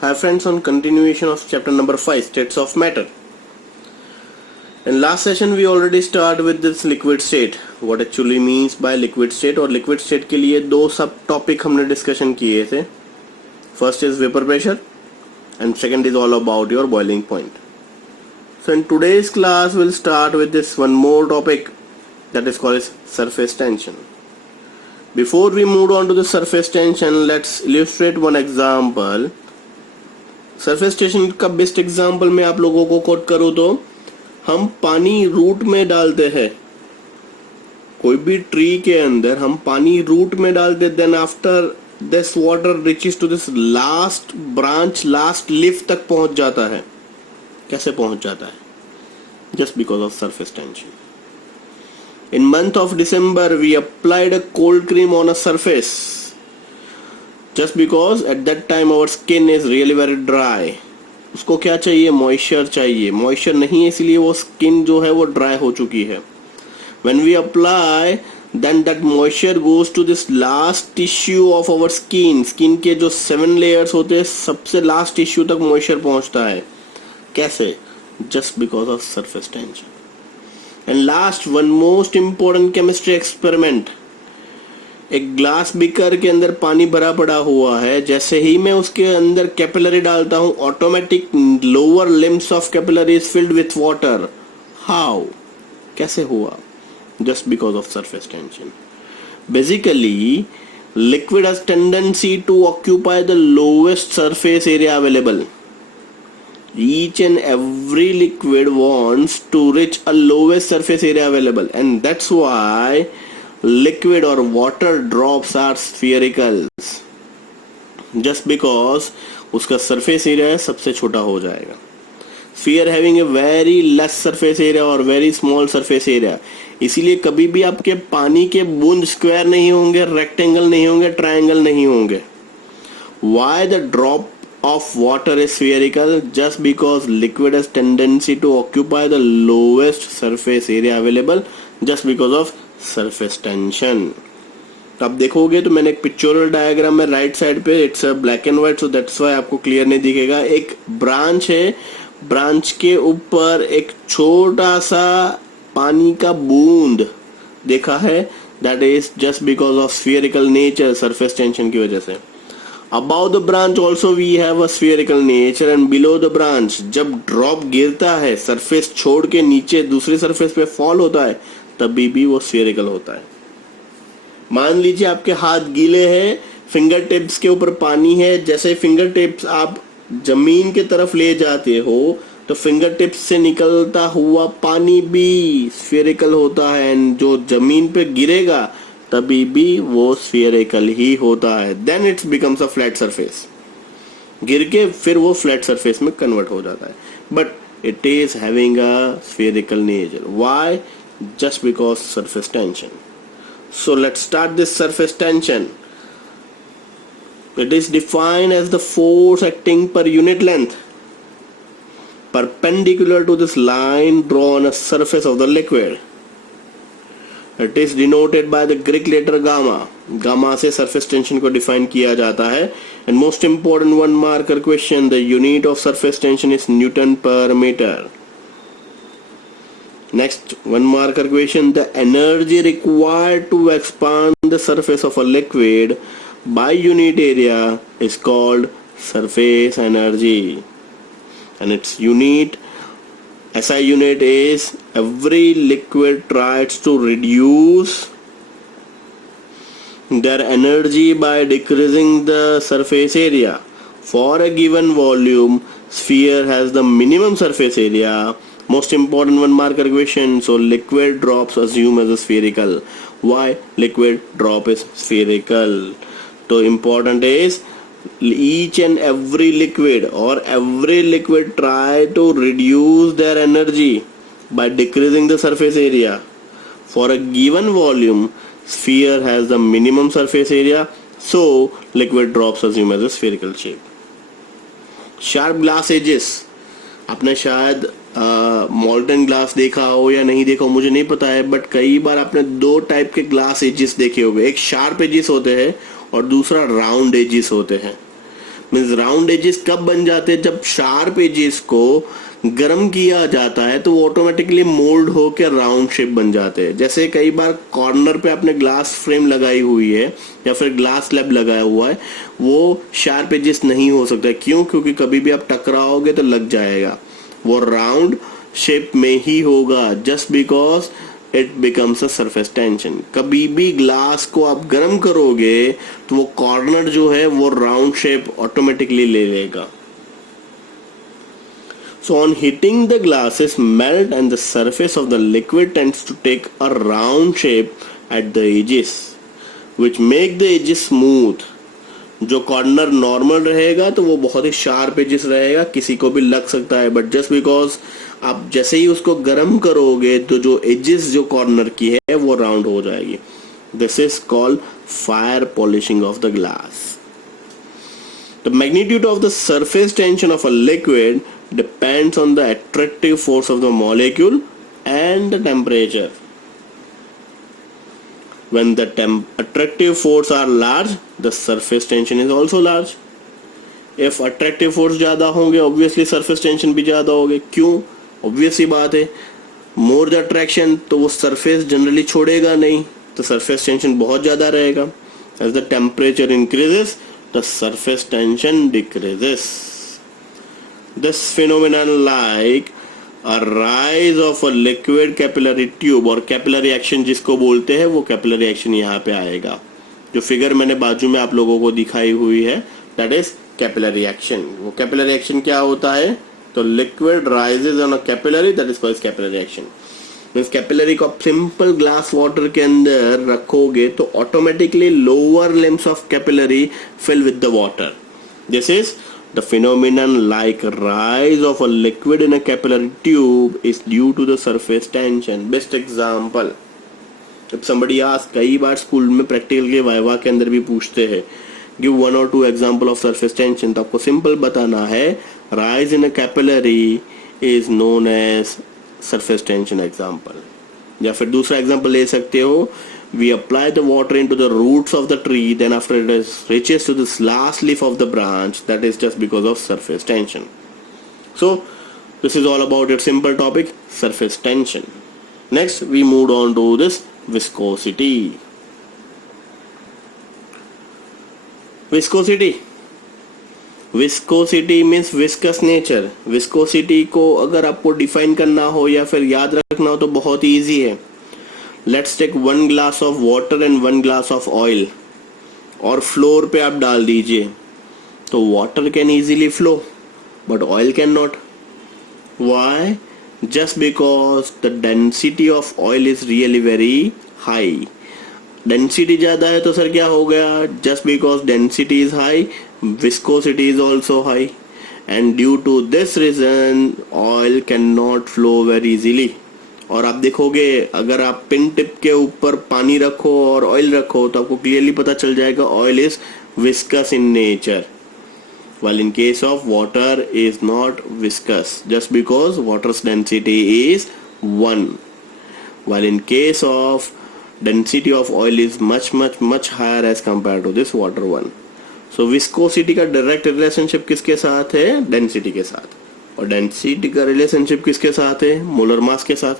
Hi friends, on continuation of chapter number 5, states of matter. In last session we already start with this liquid state. What actually means by liquid state और liquid state के लिए दो सब topic हमने discussion किए थे. First is vapor pressure and second is all about your boiling point. So in today's class we'll start with this one more topic that is called as surface tension. Before we move on to the surface tension, let's illustrate one example. Surface tension का best example मैं आप लोगों को coat करूं तो हम पानी root में डालते हैं. कोई भी ट्री के अंदर हम पानी रूट में डालते, then after this water reaches to this last branch, last leaf तक पहुंच जाता है. कैसे पहुंच जाता है? Just because of surface tension. In month of December we applied a cold cream on a surface just because at that time our skin is really very dry. उसको क्या चाहिए? मॉइस्चर चाहिए. मॉइस्चर नहीं है, इसलिए वो स्किन जो है वो ड्राई हो चुकी है. When we apply, then that moisture goes to this last tissue of our skin. Skin के जो 7 layers होते हैं, सबसे लास्ट टिश्यू तक मॉइस्चर पहुंचता है. कैसे? Just because of surface tension. And last, one most important chemistry experiment. एक ग्लास बीकर के अंदर पानी भरा पड़ा हुआ है. जैसे ही मैं उसके अंदर कैपिलरी डालता हूं, automatic lower limbs of capillary is filled with water. How? कैसे हुआ? Just because of surface tension. Basically liquid has tendency to occupy the lowest surface area available. Each and every liquid wants to reach a lowest surface area available, and that's why liquid or water drops are spherical. Just because उसका surface area सबसे छोटा हो जाएगा. Sphere having a very less surface area or very small surface area. इसीलिए कभी भी आपके पानी के बूंद स्क्वायर नहीं होंगे, रेक्टेंगल नहीं होंगे, ट्रायंगल नहीं होंगे. Why the drop of water is spherical? Just because liquid has tendency to occupy the lowest surface area available, just because of surface tension. अब देखोगे तो मैंने एक पिक्चोरल डायग्राम में राइट साइड पे, it's black and white, so that's why आपको clear नहीं दिखेगा. एक ब्रांच है, ब्रांच के ऊपर एक छोटा सा पानी का बूंद देखा है. That is just because of spherical nature, surface tension की वजह से. About the branch also we have a spherical nature, and below the branch जब ड्रॉप गिरता है, सरफेस छोड़ के नीचे दूसरी सरफेस पे फॉल होता है, तभी भी वो स्फीयरिकल होता है. मान लीजिए आपके हाथ गीले हैं, फिंगर टिप्स के ऊपर पानी है. जैसे फिंगर टिप्स आप जमीन के तरफ ले जाते हो तो फिंगर टिप्स से निकलता हुआ पानी भी स्फीयरिकल होता है, एंड जो जमीन पे गिरेगा तभी भी वो स्फीयरिकल ही होता है. Then it's becomes a flat surface. गिर के फिर वो फ्लैट सरफेस में कन्वर्ट हो जाता है. But it is having a spherical nature. Why? Just because surface tension. So let's start this surface tension. It is defined as the force acting per unit length perpendicular to this line drawn on a surface of the liquid. It is denoted by the Greek letter gamma. Gamma से surface tension को define किया जाता है. And most important one marker question, the unit of surface tension is Newton per meter. Next, one marker question, the energy required to expand the surface of a liquid by unit area is called surface energy, and its unit, SI unit, is every liquid tries to reduce their energy by decreasing the surface area. For a given volume, sphere has the minimum surface area. Most important one marker question, so liquid drops assume as a spherical. Why liquid drop is spherical? So important is each and every liquid or every liquid try to reduce their energy by decreasing the surface area. For a given volume, sphere has the minimum surface area, so liquid drops assume as a spherical shape. Sharp glass edges. आपने शायद मॉल्टन glass देखा हो या नहीं देखा हो, मुझे नहीं पता है, बट कई बार आपने दो टाइप के ग्लास एजेस देखे होंगे. एक शार्प एजेस होते हैं और दूसरा राउंड एजेस होते हैं. मीन्स राउंड एजेस कब बन जाते हैं, जब शार्प एजेस को गर्म किया जाता है तो वो ऑटोमेटिकली मोल्ड होकर राउंड शेप बन जाते हैं। जैसे कई बार कॉर्नर पे आपने ग्लास फ्रेम लगाई हुई है या फिर ग्लास स्लैब लगाया हुआ है, वो शार्प एजेस नहीं हो सकता। क्यों? क्योंकि कभी भी आप टकराओगे तो लग जाएगा, वो राउंड शेप में ही होगा, just because it becomes a surface tension. कभी भी ग्लास को आप गर्म करोगे तो वो कॉर्नर जो है वो राउंड शेप ऑटोमेटिकली ले लेगा। So on heating the glasses melt and the surface of the liquid tends to take a round shape at the edges which make the edges smooth। जो कॉर्नर नॉर्मल रहेगा तो वो बहुत ही sharp edges रहेगा, किसी को भी लग सकता है, बट जस्ट बिकॉज आप जैसे ही उसको गर्म करोगे तो जो एजेस जो कॉर्नर की है वो राउंड हो जाएगी। This is called fire polishing of the glass. The magnitude of the surface tension of a liquid depends on the attractive force of the molecule and the temperature. When the attractive force are large, the surface tension is also large. If attractive force ज़्यादा होंगे, obviously surface tension भी ज़्यादा होगे। क्यों? Obvious ही बात है, more the attraction तो वो surface generally छोड़ेगा नहीं, तो surface tension बहुत ज़्यादा रहेगा। As the temperature increases, the surface tension decreases. This phenomenon like a rise of a liquid capillary tube और capillary action जिसको बोलते हैं, वो capillary action यहाँ पे आएगा। जो फिगर मैंने बाजू में आप लोगों को दिखाई हुई है, that is capillary action। वो capillary action क्या होता है? तो liquid rises on a capillary, that is called capillary action। Means capillary को आप सिंपल ग्लास वाटर के अंदर रखोगे तो automatically lower limbs of capillary fill with the water. This is the phenomenon like rise of a liquid in a capillary tube is due to the surface tension. Best example, जब somebody ask, कई बार school में practical के viva के अंदर भी पूछते हैं, give 1 or 2 example of surface tension, तो आपको सिंपल बताना है rise in a capillary is known as surface tension example. या फिर दूसरा एग्जाम्पल ले सकते हो, we apply the water into the roots of the tree, then after it is reaches to this last leaf of the branch, that is just because of surface tension. So this is all about it simple topic surface tension. Next we move on to this viscosity. Viscosity, viscosity means viscous nature. Viscosity को अगर आपको define करना हो या फिर याद रखना हो तो बहुत ही इजी है। Let's take 1 glass of water and 1 glass of oil और फ्लोर पे आप डाल दीजिए, तो water can easily flow but oil can not. Why? Just because the density of oil is really very high. Density ज्यादा है तो सर क्या हो गया? Just because density is high, viscosity is also high, and due to this reason oil cannot flow very easily। और आप देखोगे अगर आप पिन टिप के ऊपर पानी रखो और ऑयल रखो तो आपको क्लियरली पता चल जाएगा oil is viscous in nature, while in case of water is not viscous just because water's density is 1, while in case of density of oil is much higher as compared to this water one। So viscosity का direct relationship किसके साथ है? Density के साथ। और density का relationship किसके साथ है? मोलर मास के साथ।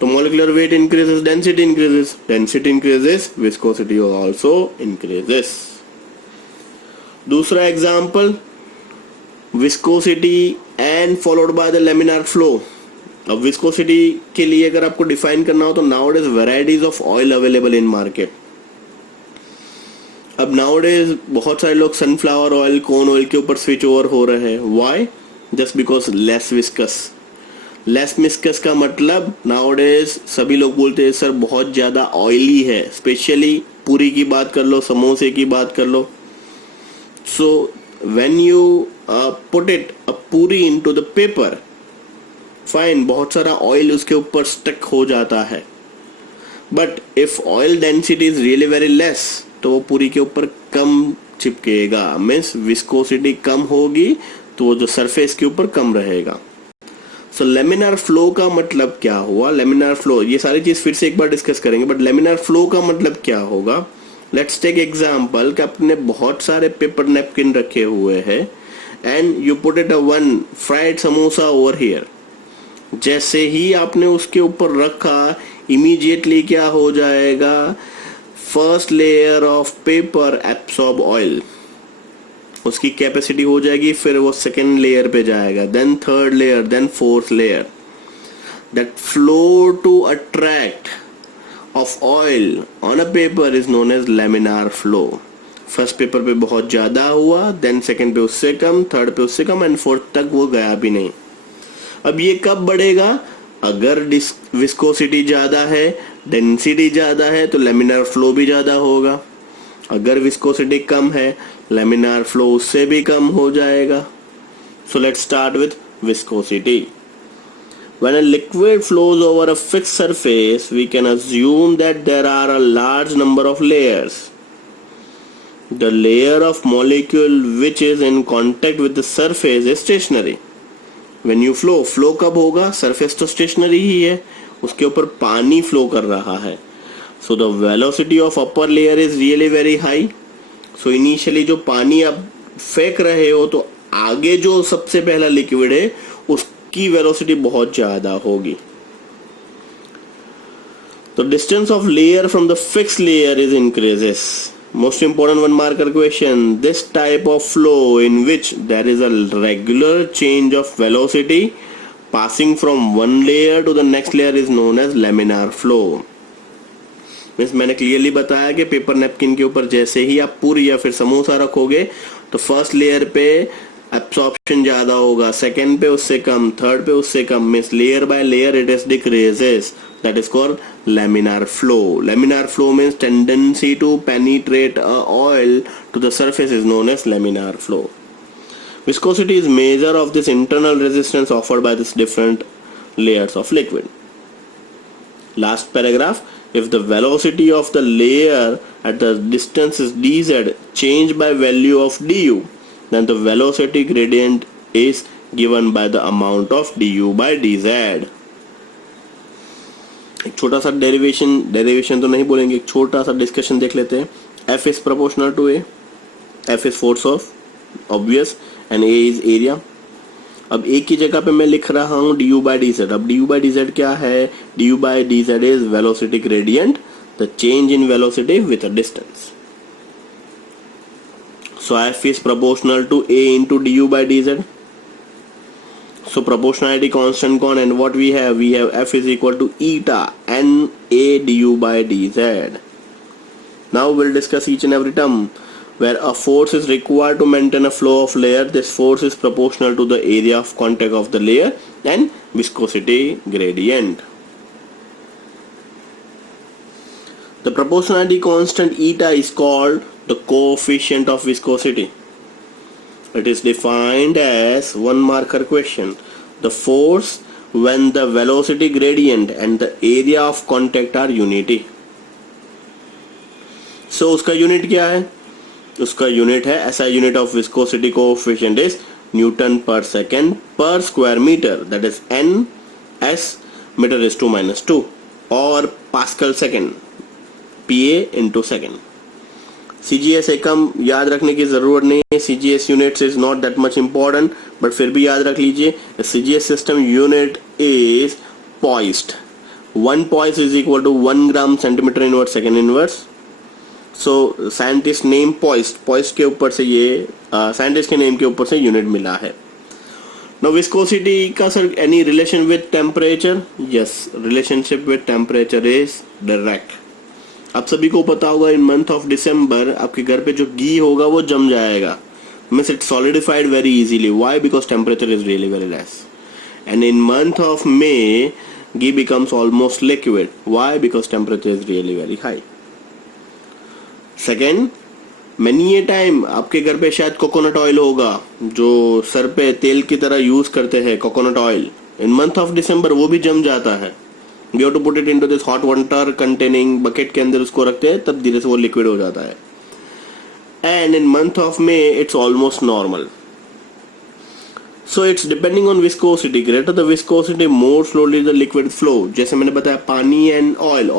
तो molecular weight increases, density increases, density increases, viscosity also increases. दूसरा example, viscosity and followed by the laminar flow. अब विस्कोसिटी के लिए अगर आपको डिफाइन करना हो तो nowadays varieties of oil available in market. अब नाउडेज बहुत सारे लोग सनफ्लावर ऑयल, कॉर्न ऑयल के ऊपर स्विच ओवर हो रहे हैं। Why? Just because less viscous. Less viscous का मतलब नाउडेज सभी लोग बोलते हैं सर बहुत ज्यादा ऑयली है, स्पेशली पूरी की बात कर लो, समोसे की बात कर लो। So when you put it a puri into the paper, fine, बहुत सारा ऑयल उसके ऊपर स्टक हो जाता है। But if oil density is really very less तो वो पूरी के ऊपर कम चिपकेगा, मीन्स विस्कोसिटी कम होगी तो वो जो सरफेस के ऊपर कम रहेगा। सो लेमिनार फ्लो का मतलब क्या हुआ? लेमिनार फ्लो, ये सारी चीज फिर से एक बार डिस्कस करेंगे, बट लेमिनार फ्लो का मतलब क्या होगा? लेट्स टेक एग्जांपल कि आपने बहुत सारे पेपर नैपकिन रखे हुए हैं and you put it a one fried samosa over here. जैसे ही आपने उसके ऊपर रखा, इमीडिएटली क्या हो जाएगा, first layer of paper absorb oil, उसकी कैपेसिटी हो जाएगी, फिर वो सेकेंड लेयर पे जाएगा, then third layer, then fourth layer. That flow to attract of oil on a paper is known as laminar flow. First paper पे बहुत ज्यादा हुआ, देन सेकेंड पे उससे कम, थर्ड पे उससे कम एंड फोर्थ तक वो गया भी नहीं। अब ये कब बढ़ेगा, अगर विस्कोसिटी ज्यादा है, डेंसिटी ज्यादा है तो लैमिनार फ्लो भी ज्यादा होगा। अगर विस्कोसिटी कम है, लैमिनार फ्लो उससे भी कम हो जाएगा। So let's start with viscosity. When a liquid flows over a fixed surface, we can assume that there are a large number of layers. The layer of molecule which is in contact with the surface is stationary. When you flow कब होगा, surface तो stationary ही है, उसके ऊपर पानी flow कर रहा है। So the velocity of upper layer is really very high. So initially जो पानी आप फेंक रहे हो तो आगे जो सबसे पहला लिक्विड है उसकी वेलोसिटी बहुत ज्यादा होगी। तो distance of layer from the fix layer is increases. Most important one marker question. This type of flow in which there is a regular change of velocity passing from one layer to the next layer is known as laminar flow. Means मैंने clearly बताया कि paper napkin के ऊपर जैसे ही आप पूरी या फिर समोसा रखोगे तो फर्स्ट लेयर पे एब्सॉर्प्शन ज्यादा होगा, सेकेंड पे उससे कम, थर्ड पे उससे कम, means layer by layer it is decreases. That is called laminar flow. Laminar flow means tendency to penetrate a oil to the surface is known as laminar flow. Viscosity is measure of this internal resistance offered by this different layers of liquid. Last paragraph, if the velocity of the layer at the distance is dz changed by value of du, then the velocity gradient is given by the amount of du by dz. एक छोटा सा derivation तो नहीं बोलेंगे, एक छोटा सा discussion देख लेते हैं। F is proportional to A, F is force of obvious and A is area। अब A की जगह पे मैं लिख रहा हूँ du by dz। अब du by dz क्या है, du by dz is velocity gradient, the change in velocity with a distance। So F is proportional to A into du by dz। So proportionality constant कौन, and what we have F is equal to eta NA du by dz. Now we'll discuss each and every term. Where a force is required to maintain a flow of layer, this force is proportional to the area of contact of the layer and viscosity gradient. The proportionality constant eta is called the coefficient of viscosity. It is defined as one marker question. The force when the velocity gradient and the area of contact are unity. So उसका unit क्या है, उसका unit है SI unit of viscosity coefficient is Newton per second per square meter, that is NS meter is to minus 2 और Pascal second PA into second। CGS एकम याद रखने की जरूरत नहीं है, CGS units is not that much important, but फिर भी याद रख लीजिए CGS system unit is poised। 1 poise is equal to 1 gram centimeter inverse second inverse। So scientist name poised के ऊपर से ये scientist के नेम के ऊपर से यूनिट मिला है। Now viscosity का sir any relation with temperature? Yes, relationship with temperature is direct। आप सभी को पता होगा इन मंथ ऑफ दिसंबर आपके घर पे जो घी होगा वो जम जाएगा, means it solidified very easily. Why? Because temperature is really very less. And in month of May ghee becomes almost liquid. Why? Because temperature is really very high. Second, many a time आपके घर पे शायद coconut oil होगा, जो sir पे तेल की तरह यूज करते हैं coconut oil. In month of December वो भी जम जाता है। We have to put it into this hot water containing bucket के अंदर उसको रखते हैं, तब धीरे से वो लिक्विड हो जाता है। And in month of May it's almost normal. So it's depending on viscosity. Greater the viscosity, more slowly the liquid flow. जैसे मैंने बताया पानी and oil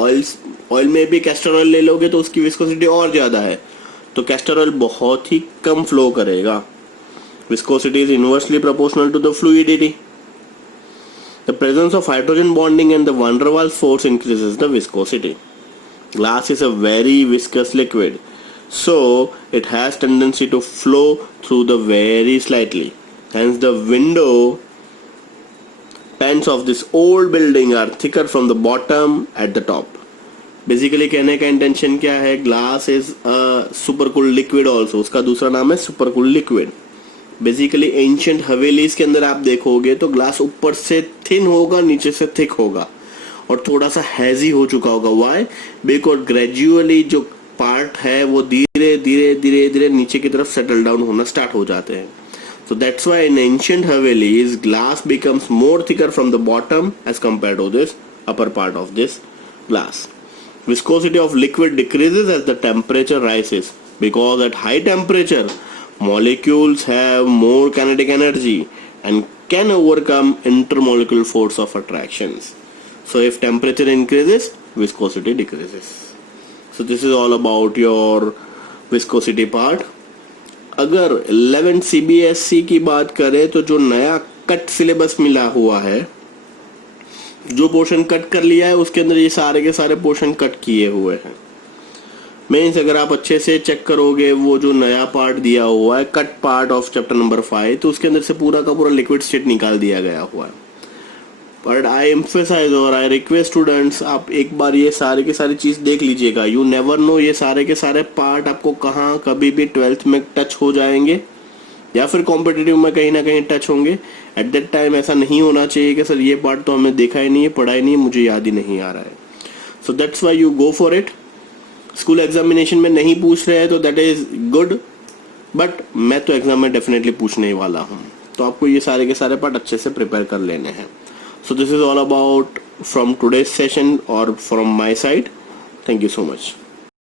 ऑयल में भी कैस्टर ऑयल ले लोगे तो उसकी विस्कोसिटी और ज्यादा है, तो कैस्टर ऑयल बहुत ही कम फ्लो करेगा. Viscosity is inversely proportional to the fluidity. The presence of hydrogen bonding and the van der Waals force increases the viscosity. Glass is a very viscous liquid, so it has tendency to flow through the very slightly. Hence the window panes of this old building are thicker from the bottom at the top. Basically कहने का intention क्या है, glass is a supercooled liquid also. उसका दूसरा नाम है supercooled liquid. Basically ancient havelis के अंदर आप देखोगे तो ग्लास ऊपर से थिन होगा, नीचे से थिक होगा और थोड़ा सा हैजी हो चुका होगा. व्हाई? बिकॉज ग्रेजुअली जो पार्ट है वो धीरे धीरे धीरे धीरे नीचे की तरफ सेटल डाउन होना स्टार्ट हो जाते हैं. So that's why in ancient Havelis, glass becomes more thicker from the bottom as compared to this upper part of this glass. Viscosity of liquid decreases as the temperature rises because at high temperature, molecules have more kinetic energy and can overcome intermolecular force of attractions. So if temperature increases, viscosity decreases. So this is all about your viscosity part. अगर 11 CBSE की बात करें तो जो नया cut syllabus मिला हुआ है, जो पोर्शन कट कर लिया है उसके अंदर ये सारे के सारे पोर्शन कट किए हुए हैं. मीन्स अगर आप अच्छे से चेक करोगे वो जो नया पार्ट दिया हुआ है cut part of chapter number 5, तो उसके अंदर से पूरा का पूरा लिक्विड स्टेट निकाल दिया गया हुआ है. बट आई एम्फेसाइज और आई रिक्वेस्ट स्टूडेंट्स, आप एक बार ये सारे के सारी चीज देख लीजिएगा. यू नेवर नो ये सारे के सारे पार्ट आपको कहाँ कभी भी 12th में टच हो जाएंगे या फिर कॉम्पिटिटिव में कहीं ना कहीं टच होंगे. एट दैट टाइम ऐसा नहीं होना चाहिए कि सर ये पार्ट तो हमें देखा ही नहीं है, पढ़ा ही नहीं है, मुझे याद ही नहीं आ रहा है. So that's why you go for it. School examination में नहीं पूछ रहे हैं तो दैट इज गुड, बट मैं तो एग्जाम में डेफिनेटली पूछने वाला हूँ, तो आपको ये सारे के सारे पार्ट अच्छे से प्रिपेयर कर लेने हैं. So this is all about from today's session or from my side. Thank you so much.